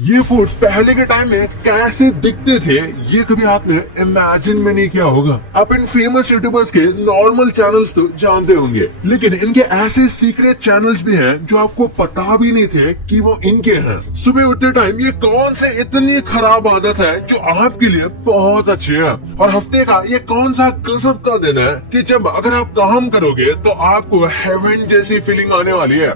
ये फूड्स पहले के टाइम में कैसे दिखते थे ये कभी आपने इमेजिन में नहीं किया होगा। आप इन फेमस यूट्यूबर्स के नॉर्मल चैनल्स तो जानते होंगे, लेकिन इनके ऐसे सीक्रेट चैनल्स भी हैं जो आपको पता भी नहीं थे कि वो इनके हैं। सुबह उठते टाइम ये कौन से इतनी खराब आदत है जो आपके लिए बहुत अच्छी है, और हफ्ते का ये कौन सा गजब का दिन है कि जब अगर आप काम करोगे तो आपको हेवन जैसी फीलिंग आने वाली है?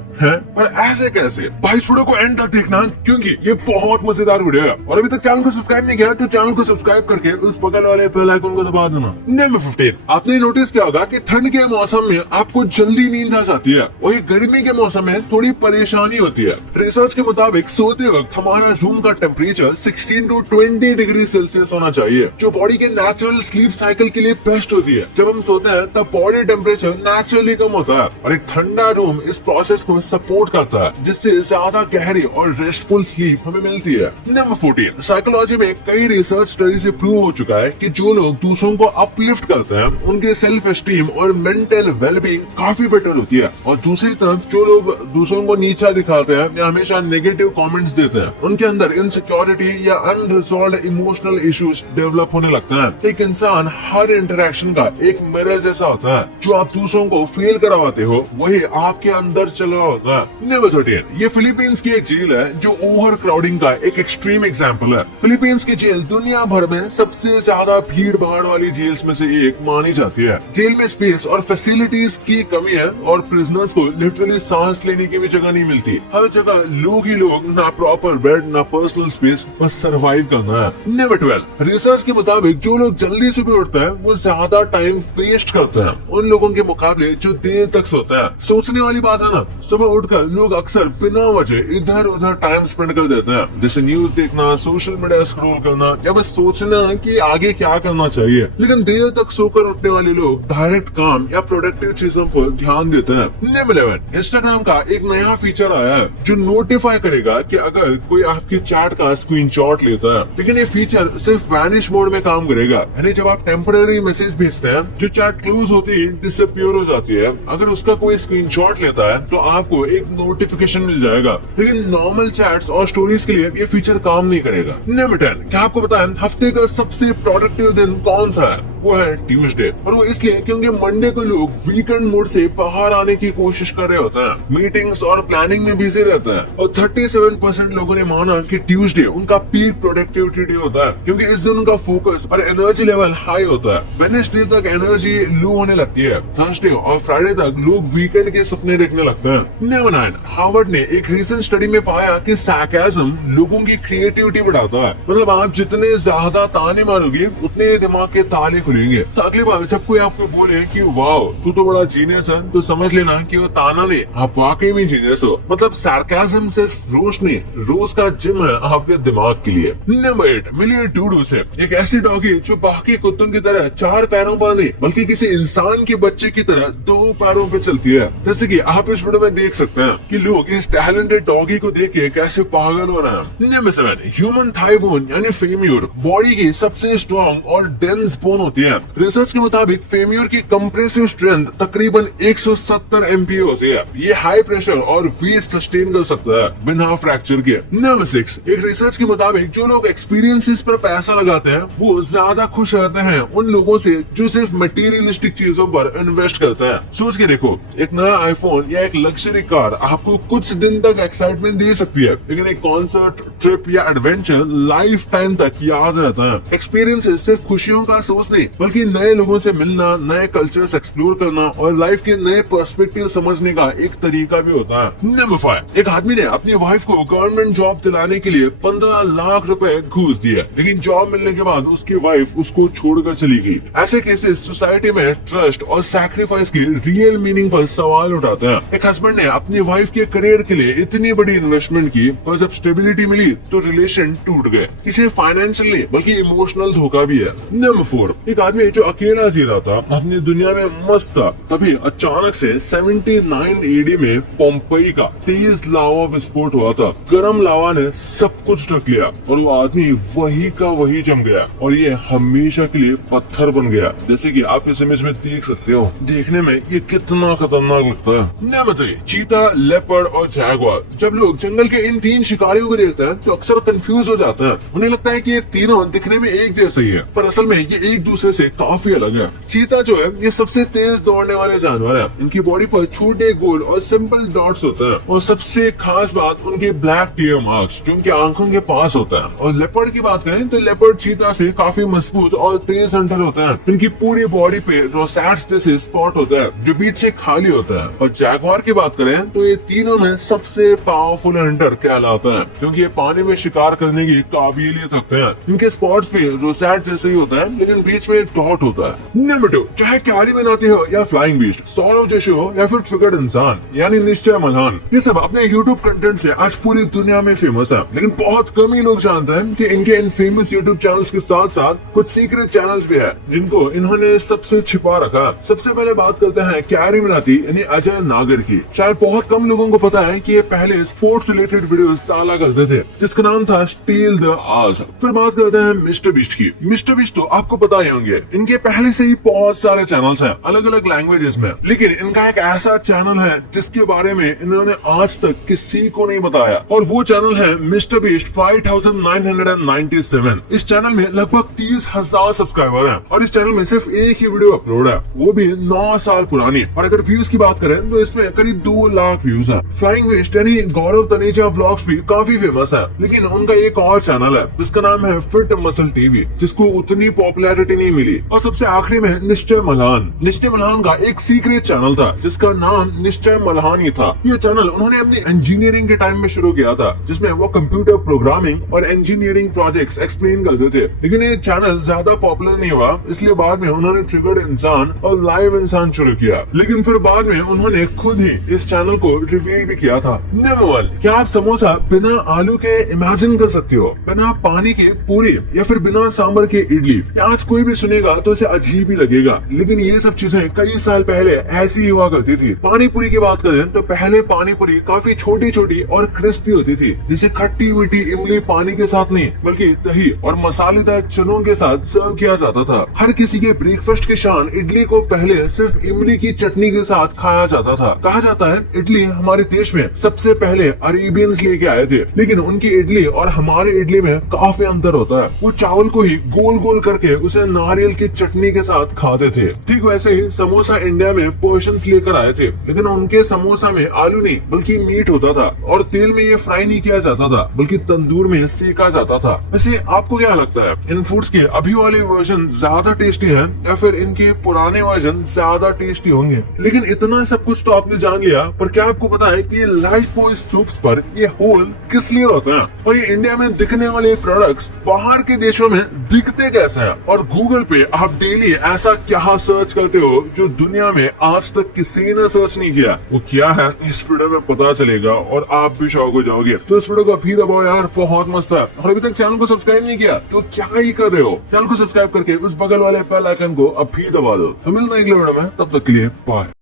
पर ऐसे कैसे? भाई इस वीडियो को एंड तक देखना क्योंकि ये बहुत मजेदार वीडियो है। और अभी तक चैनल को सब्सक्राइब नहीं किया तो चैनल को सब्सक्राइब करके उस बगल वाले बेल आइकन को दबा देना। नंबर 15, आपने नोटिस किया होगा कि ठंड के मौसम में आपको जल्दी नींद आ जाती है, वही गर्मी के मौसम में थोड़ी परेशानी होती है। रिसर्च के मुताबिक सोते वक्त हमारा रूम का टेम्परेचर 16 to 20 डिग्री सेल्सियस होना चाहिए, जो बॉडी के नेचुरल स्लीप साइकिल के लिए बेस्ट होती है। जब हम सोते हैं तब बॉडी टेम्परेचर नेचुरली कम होता है और एक ठंडा रूम इस प्रोसेस को सपोर्ट करता है, जिससे ज्यादा गहरी और रेस्टफुल स्लीप हमें मिलती है। नंबर 14, साइकोलॉजी में कई रिसर्च स्टडी से प्रूव हो चुका है कि जो लोग दूसरों को अपलिफ्ट करते हैं उनके सेल्फ एस्टीम और मेंटल वेलबींग काफी बेटर होती है, और दूसरी तरफ जो लोग दूसरों को नीचा दिखाते हैं या हमेशा नेगेटिव कमेंट्स देते हैं उनके अंदर इनसिक्योरिटी या अनरिजॉल्व्ड इमोशनल इश्यूज डेवलप होने लगते हैं। एक इंसान हर इंटरेक्शन का एक मिरर जैसा होता है, जो आप दूसरों को फील करवाते हो वही आपके अंदर चला होता है। नंबर 13, ये फिलीपींस की एक झील है जो ओवर क्राउडिंग का एक एक्सट्रीम एग्जांपल है। फिलीपींस की जेल दुनिया भर में सबसे ज्यादा भीड़ भाड़ वाली जेल्स में से एक मानी जाती है। जेल में स्पेस और फैसिलिटीज की कमी है और प्रिजनर्स को लिटरली सांस लेने की भी जगह नहीं मिलती। हर जगह लोग ही लोग, ना प्रॉपर बेड ना पर्सनल स्पेस, बस सर्वाइव करना है। नंबर 12, रिसर्च के मुताबिक जो लोग जल्दी सुबह उठते हैं वो ज्यादा टाइम वेस्ट करते हैं उन लोगों के मुकाबले जो देर तक सोते हैं। सोचने वाली बात है ना, सुबह उठकर लोग अक्सर बिना वजह इधर उधर टाइम स्पेंड कर देते हैं, जैसे न्यूज देखना, सोशल मीडिया स्क्रॉल करना या बस सोचना कि आगे क्या करना चाहिए। लेकिन देर तक सोकर उठने वाले लोग डायरेक्ट काम या प्रोडक्टिव चीजों पर ध्यान देते हैं। नंबर 11, इंस्टाग्राम का एक नया फीचर आया है जो नोटिफाई करेगा कि अगर कोई आपकी चैट का स्क्रीनशॉट लेता है, लेकिन ये फीचर सिर्फ वैनिश मोड में काम करेगा, यानी जब आप टेम्पररी मैसेज भेजते हैं जो चैट क्लोज होती है डिसअपीयर हो जाती है, अगर उसका कोई स्क्रीनशॉट लेता है तो आपको एक नोटिफिकेशन मिल जाएगा। लेकिन नॉर्मल चैट्स और स्टोरीज के लिए ये फीचर काम नहीं करेगा। नंबर 10, क्या आपको पता है हफ्ते का सबसे प्रोडक्टिव दिन कौन सा है? वो है ट्यूसडे, और वो इसलिए क्योंकि मंडे को लोग वीकेंड मोड से बाहर आने की कोशिश कर रहे होते हैं, मीटिंग्स और प्लानिंग में बिजी रहते हैं, और 37% लोगों ने माना कि ट्यूसडे उनका पीक प्रोडक्टिविटी डे होता है क्योंकि इस दिन उनका फोकस और एनर्जी लेवल हाई होता है। वेडनेसडे तक एनर्जी लो होने लगती है, थर्सडे और फ्राइडे तक लोग वीकेंड के सपने देखने लगते हैं। नंबर 9, हार्वर्ड ने एक रिसेंट स्टडी में पाया कि सार्काज्म लोगों की क्रिएटिविटी बढ़ाता है। मतलब आप जितने ज्यादा ताने मारोगे उतने दिमाग के ताले खुलेंगे। तो अगली बार जब कोई आपको बोले कि वाओ तू तो बड़ा जीनियस है, तो समझ लेना कि वो ताना नहीं, आप वाकई में जीनियस हो। मतलब सार्काज्म सिर्फ रोज नहीं, रोज का जिम है आपके दिमाग के लिए। नंबर 8, मिलिए डूडू से, एक ऐसी डॉगी जो बाकी कुत्तों की तरह 4 पैरों पर नहीं बल्कि किसी इंसान के बच्चे की तरह 2 पैरों पे चलती है। जैसे कि आप इस वीडियो में देख सकते हैं कि लोग इस टैलेंटेड डॉगी को देख के कैसे पागल हो रहे हैं। नंबर 7, ह्यूमन थाई बोन यानी फेम्यूर बॉडी की सबसे स्ट्रॉन्ग और डेंस बोन होती है। रिसर्च के मुताबिक फेम्यूर की कंप्रेसिव स्ट्रेंथ तकरीबन 170 MPa होती है। ये हाई प्रेशर और वेट सस्टेन कर सकता है बिना फ्रैक्चर के। नंबर 6, एक रिसर्च के मुताबिक जो लोग एक्सपीरियंसेस पर पैसा लगाते हैं वो ज्यादा खुश रहते हैं उन लोगों से जो सिर्फ मटेरियलिस्टिक चीजों पर इन्वेस्ट करते हैं। सोच के देखो, एक नया आईफोन या एक लग्जरी कार आपको कुछ दिन तक एक्साइटमेंट दे सकती है, लेकिन एक कॉन्सर्ट, ट्रिप या एडवेंचर लाइफ टाइम तक याद रहता है। एक्सपीरियंसेस सिर्फ खुशियों का सोर्स नहीं बल्कि नए लोगों से मिलना, नए कल्चर्स एक्सप्लोर करना और लाइफ के नए पर्सपेक्टिव समझने का एक तरीका भी होता है। नंबर 5, एक आदमी ने अपनी वाइफ को गवर्नमेंट जॉब दिलाने के लिए 15 लाख रुपए घूस दिए, लेकिन जॉब मिलने के बाद उसकी वाइफ उसको छोड़कर चली गई। ऐसे केसेस सोसाइटी में ट्रस्ट और सैक्रिफाइस की रियल मीनिंग पर सवाल उठाते हैं। एक हस्बैंड ने अपनी वाइफ के करियर के लिए इतनी बड़ी इन्वेस्टमेंट की और जब स्टेबिलिटी मिली तो रिलेशन टूट गए। इसे फाइनेंशियल नहीं बल्कि इमोशनल धोखा भी है। नंबर 4, एक आदमी जो अकेला जी रहा था, अपनी दुनिया में मस्त था, तभी अचानक से 79 एडी में पोम्पई का तेज लावा विस्फोट हुआ था। गर्म लावा ने सब कुछ ढक लिया और वो आदमी वही का वही जम गया और ये हमेशा के लिए पत्थर बन गया। जैसे कि आप इस इमेज में देख सकते हो। देखने में ये कितना खतरनाक लगता है। न बताइए, चीता, लेपर्ड और जैगुआर। जब लोग जंगल के इन 3 शिकारियों को देखते हैं तो अक्सर कंफ्यूज हो जाते हैं। उन्हें लगता है कि ये तीनों दिखने में एक जैसे ही है, पर असल में ये एक दूसरे से काफी अलग है। चीता जो है ये सबसे तेज दौड़ने वाले जानवर है। इनकी बॉडी पर छोटे गोल और सिंपल डॉट्स होते हैं और सबसे खास बात उनके ब्लैक टीयर मार्क्स जो उनकी आंखों के पास होता है। और लेपर्ड की बात करें तो लेपर्ड चीता से काफी मजबूत और तेज हंटर होता है। इनकी पूरी बॉडी पे रोसेट्स जैसे स्पॉट होता है जो बीच से खाली होता है। और जैगुआर की बात करें तो ये तीनों में सबसे पावरफुल हंटर कहलाता है क्योंकि ये पानी में शिकार करने की काबिलियत रखते हैं। इनके स्पॉट्स पे रोसेट जैसे ही होता है लेकिन बीच में एक डॉट होता है। नंबर 2, चाहे क्यारी बनाते हो या फ्लाइंग बीस्ट, सौरव जैसे हो या फिर ट्रिगर्ड इंसान यानी निश्चय मल्हान, ये सब अपने यूट्यूब कंटेंट से आज पूरी दुनिया में फेमस है। लेकिन बहुत कम ही लोग जानते हैं कि इनके इन फेमस यूट्यूब चैनल्स के साथ साथ कुछ सीक्रेट चैनल्स भी है जिनको इन्होंने सबसे छिपा रखा। सबसे पहले बात करते हैं क्यारी मिलाती यानी अजय नागर की। शायद बहुत कम लोगों को पता है कि ये पहले स्पोर्ट्स रिलेटेड वीडियोस डाला करते थे जिसका नाम था स्टील द आज। फिर बात करते हैं मिस्टर बीस्ट की। मिस्टर बीस्ट तो आपको पता ही होंगे, इनके पहले से ही बहुत सारे चैनल्स हैं अलग अलग लैंग्वेजेस में। लेकिन इनका एक ऐसा चैनल है जिसके बारे में इन्होंने आज तक किसी को नहीं बताया और वो चैनल है मिस्टर बीस्ट 5997। इस चैनल में लगभग 30,000 सब्सक्राइबर हैं और इस चैनल में सिर्फ एक ही वीडियो अपलोड है, वो भी 9 साल पुरानी। और अगर व्यूज की बात करें तो इसमें करीब 2 लाख व्यूज है। फ्लाइंग बीस्ट यानी गौरव तनेजा व्लॉग्स भी काफी फेमस है, लेकिन उनका एक और चैनल है जिसका नाम है फिट मसल टीवी जिसको उतनी पॉपुलैरिटी नहीं मिली। और सबसे आखिरी में निश्चय मल्हान। निश्चय मल्हान का एक सीक्रेट चैनल था जिसका नाम निश्चय मल्हान ही था। ये चैनल उन्होंने अपनी इंजीनियरिंग के टाइम में शुरू किया था जिसमें वो कंप्यूटर प्रोग्रामिंग और इंजीनियरिंग प्रोजेक्ट्स एक्सप्लेन करते थे। लेकिन ये चैनल ज्यादा पॉपुलर नहीं हुआ, इसलिए बाद में उन्होंने ट्रिगर्ड इंसान और लाइव इंसान शुरू किया। लेकिन फिर बाद में उन्होंने खुद ही इस चैनल को रिवील भी किया था। नंबर 1, क्या आप समोसा बिना आलू के इमेजिन कर सकते हो? बिना पानी के पूरी या फिर बिना सांभर के इडली? आज कोई भी सुनेगा तो इसे अजीब ही लगेगा, लेकिन ये सब चीजें कई साल पहले ऐसी ही हुआ करती थी। पानी पूरी की बात करें तो पहले पानी पूरी काफी छोटी छोटी और क्रिस्पी होती थी, जिसे खट्टी मीठी इमली पानी के साथ नहीं बल्कि दही और मसालेदार चनों के साथ सर्व किया जाता था। हर किसी के ब्रेकफास्ट की शान इडली को पहले सिर्फ इमली की चटनी के साथ खाया जाता था। कहा जाता है इडली हमारे देश में सबसे पहले अरेबियंस लेके आए थे, लेकिन उनकी इडली और हमारे इडली में काफी अंतर होता है। वो चावल को ही गोल गोल करके उसे नारियल की चटनी के साथ खाते थे। ठीक वैसे ही समोसा इंडिया में पर्शियंस लेकर आए थे, लेकिन उनके समोसा में आलू नहीं बल्कि मीट होता था और तेल में ये फ्राई नहीं किया जाता था बल्कि तंदूर में सेका जाता था। वैसे आपको क्या लगता है, इन फूड्स के अभी वाले वर्जन ज्यादा टेस्टी हैं या फिर इनके पुराने वर्जन ज्यादा टेस्टी होंगे? लेकिन इतना सब कुछ तो आपने जान लिया, पर क्या आपको पता है कि ये लाइफ बॉय सूप्स पर ये होल किस लिए होता है और ये इंडिया में दिखने वाले प्रोडक्ट्स बाहर के देशों में दिखते कैसे हैं? और गूगल पे आप डेली ऐसा क्या सर्च करते हो जो दुनिया में आज तक किसी ने सर्च नहीं किया? वो क्या है इस वीडियो में पता चलेगा और आप भी शौक हो जाओगे। तो इस वीडियो को अभी दबाओ यार, बहुत मस्त है। और अभी तक चैनल को सब्सक्राइब नहीं किया तो क्या ही कर रहे हो? चैनल को सब्सक्राइब करके उस बगल वाले बेल आइकन को अभी दबा दो। तो मिलते हैं अगले वीडियो में, तब तक के लिए बाय।